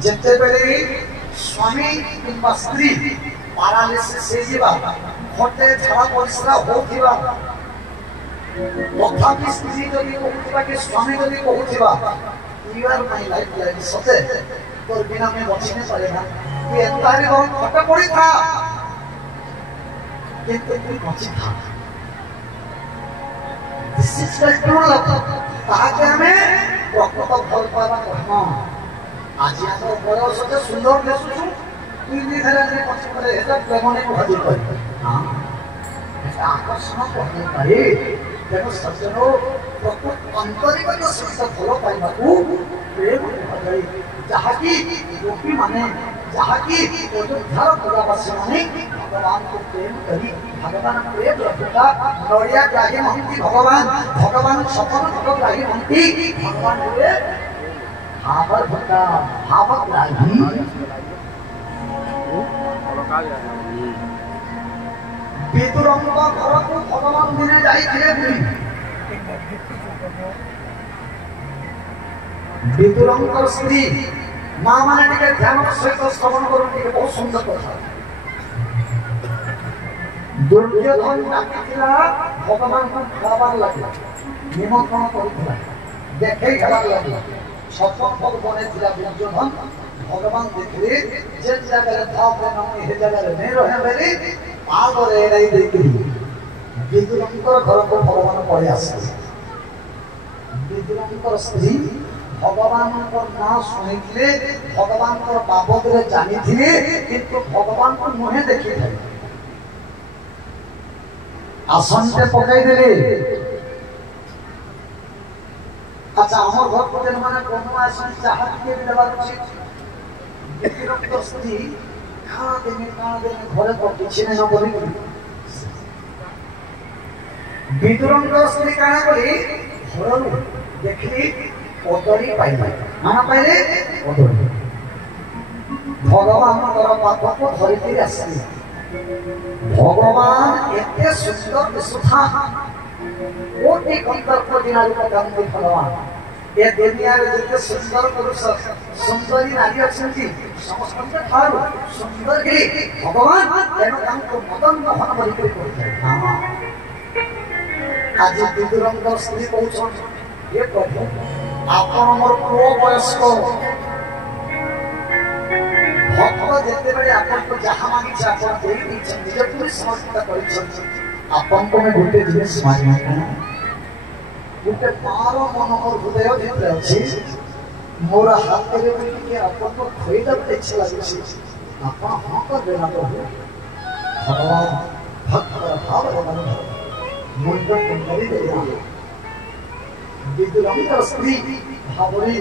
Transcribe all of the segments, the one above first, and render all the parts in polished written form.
जिते बेले स्वामी किंबा स्त्री पैरालिसिस से जीवा होटे झड़ा परिश्रा होथिबा तथापि स्त्री जदि कहूथिबा कि स्वामी जदि कहूथिबा you are my life life सते तोर बिना मैं बची नहीं पारेगा तू एतारे बहुत खट पड़ी था किंतु तू बची था दिस इज ट्रू लव ताके हमें प्रकृत भल पावा कहना आज हम बड़ सते सुंदर दिसुछु तू नी धरे ने पछ करे एटा प्रेमने को हाजिर कर हां एटा आकर्षण करने पारे देखो सज्जनो प्रकृत अंतरिक सहित भल पाइबा को प्रेम भजाई जहाकी गोपी माने जहाकी अयोध्यार प्रजावासी माने भगवान को प्रेम करी भगवान प्रेम रखता नड़िया ग्राही महंती भगवान भगवान सपन ग्राही महंती भगवान हुए हावर भक्ता हावक ग्राही विदुरंग घर को भगवान दिने जाइथिले बुली विदुरंग स्त्री मां माने टिके ध्यान सहित श्रवण करू टिके बहुत सुंदर कथा दुर्योधन डाकिथिला भगवान को खाबार लागला निमंत्रण करिथिला देखै खाबार लागला सपन पद बनेथिला दुर्योधन भगवान देखले जे जगह था प्रेम हे जगह नहीं रहे बेली आगरे नहीं देखली विदुरंग घर को भगवान पड़े आसे विदुरंग स्त्री भगवान को ना सुनिथिले भगवान को बाबद रे जानिथिले किंतु भगवान को मुहे देखि थे आसन पे पकाई देले अच्छा हमर घर को जन माने कोनो आसन चाहत के देबार उचित विदुरंग स्त्री का देने घरे को किछि न बोली विदुरंग स्त्री काना बोली घरनु देखली कदली पाइले माना पाइले कदली भगवान पाख को धरिकी आसले भगवान एते सुंदर दिसुथा कोटि कंकल्प दिना रूप कांति भगवान ए दुनिया रे जते सुंदर पुरुष सुंदरी नारी अछंती समस्त ठारू सुंदर के भगवान तेनो तांको मदन मोहन बलि करि करथि हां आज विदुरंग स्त्री कहउछन ये प्रभु आपन मोर पुओ वयस्क भक्त जेते बेले आपन को जहां मांगी छ आपन देई दी निज पूरी समर्पित करिछ आपन को मैं गुटे जिनिस मांगना गुटे पारो मन और हृदय भितर अछि मोर हाथ रे बोली के आपन को खोइदा बे इच्छा लागछि आपन हां कर देना प्रभु भगवान भक्त भाव मन मुंड कुंडली देना विदुरंग स्त्री भावरी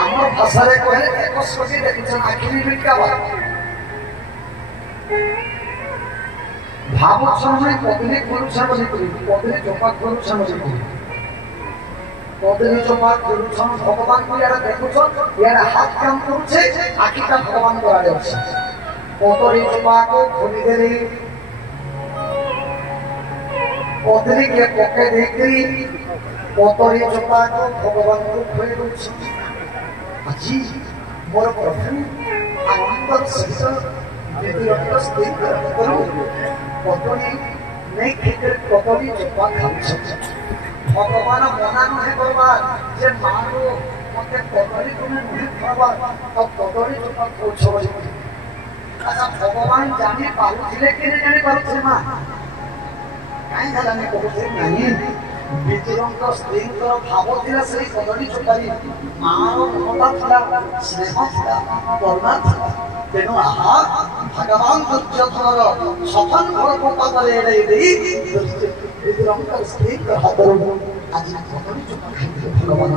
आम भाषा रे कहे एक सजी देखिछन आखिरी बिका भाव समय पत्नी गुरु समझ पत्नी चोपा गुरु समझ पत्नी चोपा गुरु समझ भगवान को यार देखुछ यार हाथ काम करूछे आखि का भगवान को आड़े छ पत्नी चोपा को खोली देली पत्नी के पके देखली पत्नी चोपा को भगवान को खोली दूछ अजी मोर प्रभु आनंद सहित विदुरंग स्त्री करू पत्नी नहीं खेतर पत्नी चोपा खाउछ भगवान मना नहे करबा जे मानो मते पत्नी तुमे नहीं खाबा तो पत्नी चोपा कोछ अच्छा भगवान जानी पाउथिले कि नहीं जानी पाउथिले मां काई हला ने कहते नहीं विदुरंग स्त्री को भाव थिला सही कदली चोपारी मारो मनता थिला स्नेह थिला करुणा थिला तेनु आहा भगवान दुर्योधनर सफल घर को पागले रे देई विदुरंग स्त्री को हातरो आज कदली चोपा खाइते भगवान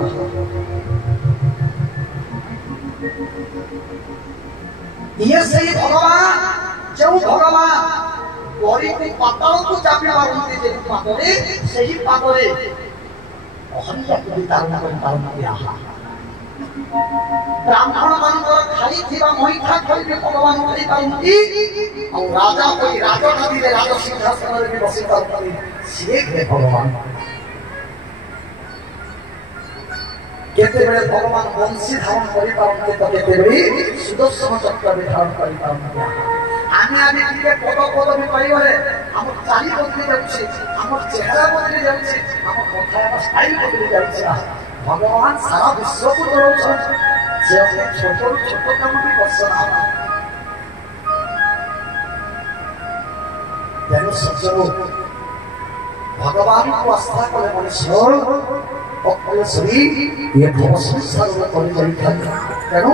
ये सही भगवान जो भगवान गरी को पाताल को चापी मारती जे पातरे सही पातरे अहंता को वितारण कर पारन किया ब्राह्मण मानकर खाली थिबा मोहिठा खाली भगवान करि पारंती और राजा कोई राजा नदी रे राजा सिंहासन रे बसी पारंती से हे भगवान केतेबेले भगवान वंशी धारण करि पारन्ते तो केतेबेले सुदर्शन चक्र भी धारण करि पारन्ते आमे आमे टिके पद पद भी पाइबरे हम चाली बदली जाउछि हम चेहरा बदली जाउछि हम कथा स्टाइल बदली जाउछि भगवान सारा विश्व को दरौछन से अपने छोट छोट काम भी करसन तेणु सज्जनो भगवान को आस्था करे मनुष्य अकल सही ये भव संसार में कर जाई तेणु